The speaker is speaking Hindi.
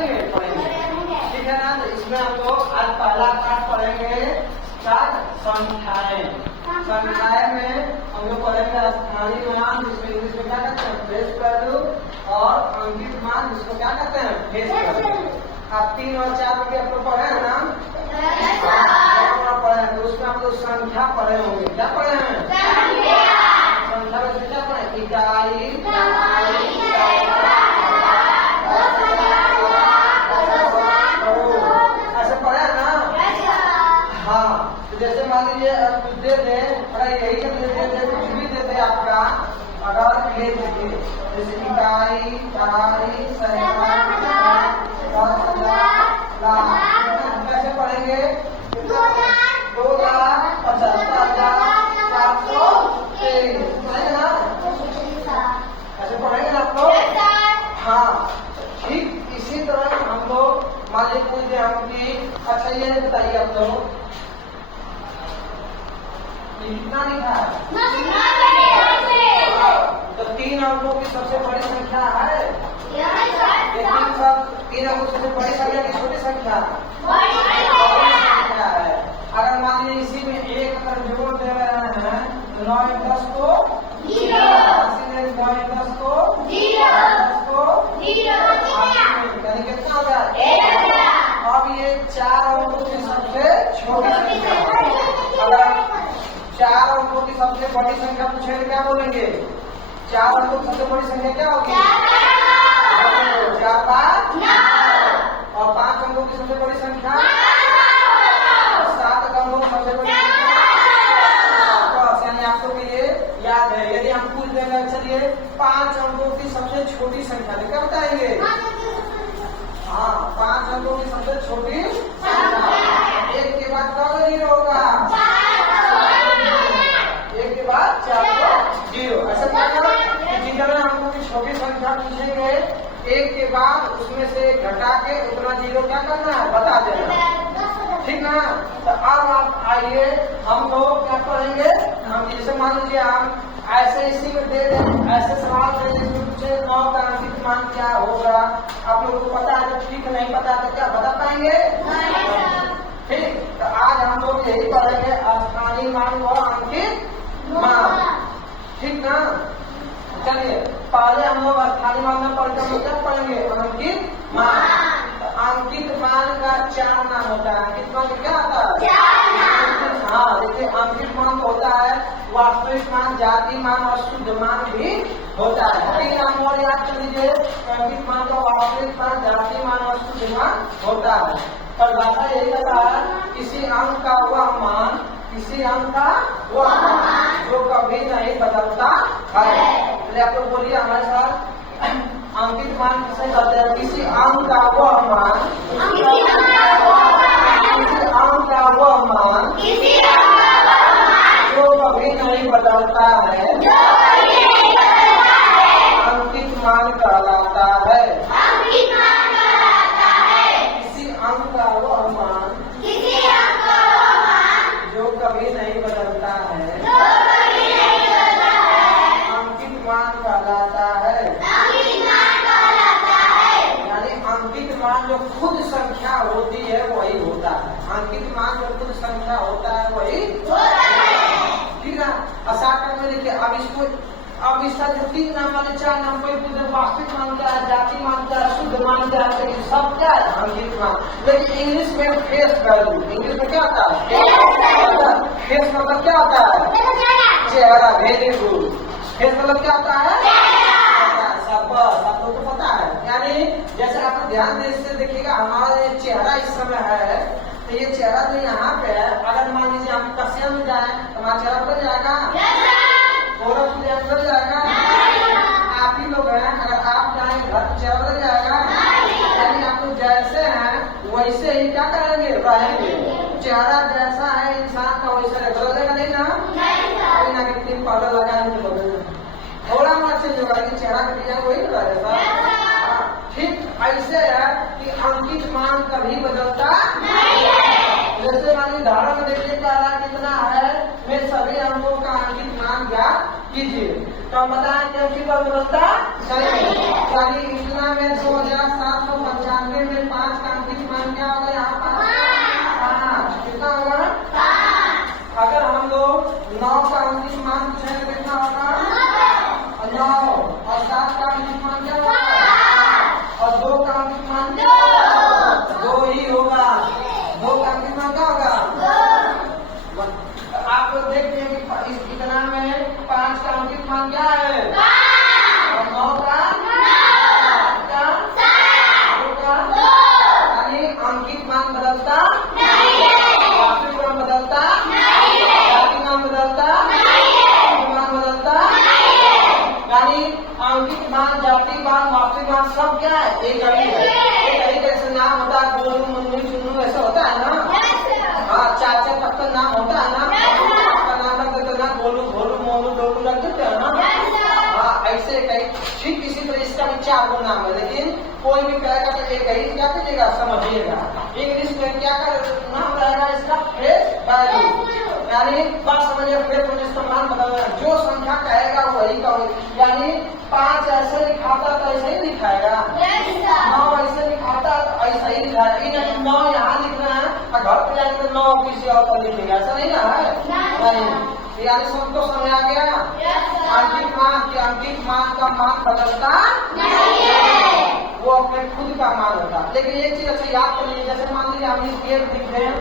करेंगे? ठीक है ना। तो इसमें हम लोग आज पहला पाठ पढ़ेंगे संख्याएं। संख्याएं में हम लोग पढ़ेंगे स्थानीय मान, जिसमें इंग्लिश में क्या कहते हैं फेस वैल्यू, और अंकित मान, जिसको क्या कहते हैं फेस वैल्यू। आप 3 और 4 के आप लोग पढ़े हैं ना? पढ़े हैं। तो उसमें हम लोग संख्या पढ़े होंगे। क्या पढ़े हैं? संख्या में क्या पढ़े? इकाई, ऐसे पढ़े है ना? हाँ। तो जैसे मान लीजिए कुछ दे दें, यही कुछ भी दे दे आपका, अगर भेज देंगे जैसे इकाई, दहाई, सैकड़ा, 10,000, लाख, कैसे पढ़ेंगे? 2,75,423 पढ़ेंगे ना? ऐसे पढ़ेंगे ना आप लोग? हाँ। ठीक इसी तरह हम लोग मान लीजिए पूछ दे हम कि अच्छा ये बताइए आप लोग कितना लिखा है? तो 3 अंकों की सबसे बड़ी संख्या है? 3 अंकों की सबसे बड़ी संख्या की छोटी संख्या? बड़ी संख्या है। अगर मान लीजिए इसी में एक अगर जोड़ दे रहे हैं तो 9 और 10 को 0, 9 और 10 को 0, 10 को 0, यानी कितना हो गया? अब ये 4 अंकों की सबसे छोटी संख्या। अगर 4 अंकों की सबसे बड़ी संख्या पूछेंगे क्या बोलेंगे? 4 अंकों की सबसे बड़ी संख्या क्या होगी? 4 5 9। और 5 अंकों की सबसे बड़ी संख्या 7 अंकों की सबसे बड़ी संख्या। यानी आपको ये याद है। यदि हम पूछ देंगे चलिए 5 अंकों की सबसे छोटी संख्या तो क्या बताएंगे? हाँ, 5 अंकों की सबसे छोटी संख्या। 1 के बाद कब 0 होगा? 1 के बाद 4 को 0। ऐसा क्या करो? जितने अंकों की छोटी संख्या पूछेंगे 1 के बाद उसमें से घटा के उतना 0 क्या करना है बता देना। ठीक ना? तो अब आप आइए हम लोग क्या पढ़ेंगे? हम जैसे मान लीजिए हम ऐसे इसी में दे दें, ऐसे सवाल दे जिसमें पूछे 9 का अंकित मान क्या होगा, आप लोगों को पता है तो ठीक, नहीं पता तो क्या बता पाएंगे? ठीक। तो आज हम लोग यही पढ़ेंगे स्थानीय मान व अंकित मान। ठीक ना? चलिए पहले हम लोग स्थानीय मान में पढ़ते हैं क्या पढ़ेंगे? अंकित मान। अंकित मान का 4 नाम होता है। अंकित मान क्या होता है? हाँ, देखिए अंकित मान तो होता है वास्तविक मान, जाति मान और शुद्ध मान भी होता है। 3 नाम और याद कर लीजिए। अंकित मान का वास्तविक मान, जाति मान और शुद्ध मान होता है। पर दाता यही कहता है किसी अंक का वह मान, किसी अंक का वह मान जो कभी नहीं बदलता है। चलिए आप लोग बोलिए हमारे साथ, अंकित मान किसे कहते हैं? किसी अंक का वह मान, किसी अंक का वह मान जो कभी नहीं बदलता है, अंकित मान कहलाता है। किसी अंक का वह मान जो कभी नहीं बदलता है, अंकित मान कहलाता है। यानी अंकित मान जो खुद संख्या होती है वही होता है। अंकित मान जो खुद संख्या होता है वही होता है। ठीक है? असाकर में देखिए अब इसका जो 3 नाम वाले 4 नाम कोई पूछे वास्तविक मान क्या है, जाति मान क्या है, शुद्ध मान क्या है, सब क्या है? अंकित मान। लेकिन इंग्लिश में फेस वैल्यू, इंग्लिश में क्या होता है? फेस मतलब क्या होता है? चेहरा। Very good. फेस मतलब क्या होता है? सब लोग को पता है। यानी जैसे आप ध्यान से देखिएगा हमारा ये चेहरा इस समय है, तो ये चेहरा जो यहाँ पे है, अगर मान लीजिए हम कसिया में जाए तो हमारा चेहरा बदल जाएगा, पूरा बदल जाएगा। आप ही लोग हैं, अगर आप जाएंगे घर तो चेहरा बदल जाएगा। यानी आप लोग जैसे हैं वैसे ही क्या करेंगे? रहेंगे। चेहरा जैसा है इंसान का वैसा बदलेगा नहीं ना? कोई ना कितनी पाउडर लगाए तो बदल थोड़ा मत चेंज होगा, लेकिन चेहरा का डिजाइन वही रहेगा। ठीक ऐसे है कि अंकित मान कभी बदलता नहीं है। जैसे मान लीजिए धारा में देखिए क्या कितना है, वे सभी अंकों का अंकित मान ज्ञात कीजिए। तो हम बताएं कि अंकित मान बदलता नहीं है। यानी इतना में 2795 में सब क्या है? एक ही जैसे नाम होता है गोलू मुन्नू चुन्नू ऐसा होता है ना। हाँ, चाचा तक तो नाम होता है ना। आपका नाम रख देते ना, गोलू भोलू मोनू डोलू रख देते है ना। हाँ, ऐसे कई ठीक इसी तरह इसका भी 4 गो नाम है, लेकिन कोई भी कहेगा तो एक ही क्या कीजिएगा, समझिएगा। इंग्लिश में क्या नाम रहेगा इसका? फेस वैल्यू, यानी बात समझिए। फेस में इस्तेमाल बताना, जो संख्या कहेगा वही का यानी 5 ऐसे लिखाता तो ऐसे ही लिखाएगा, 9 ऐसे लिखाता तो ऐसा ही लिखाएगा। ये नहीं 9 यहाँ लिखना है और घर पे जाकर 9 किसी और का लिखेगा, ऐसा नहीं ना है। नहीं, यानी सबको समझ आ गया। अंकित मान का मान बदलता नहीं है, वो अपने खुद का मान होता है। लेकिन एक चीज अच्छा याद कर लीजिए, जैसे मान लीजिए हम इस गेट लिख रहे हैं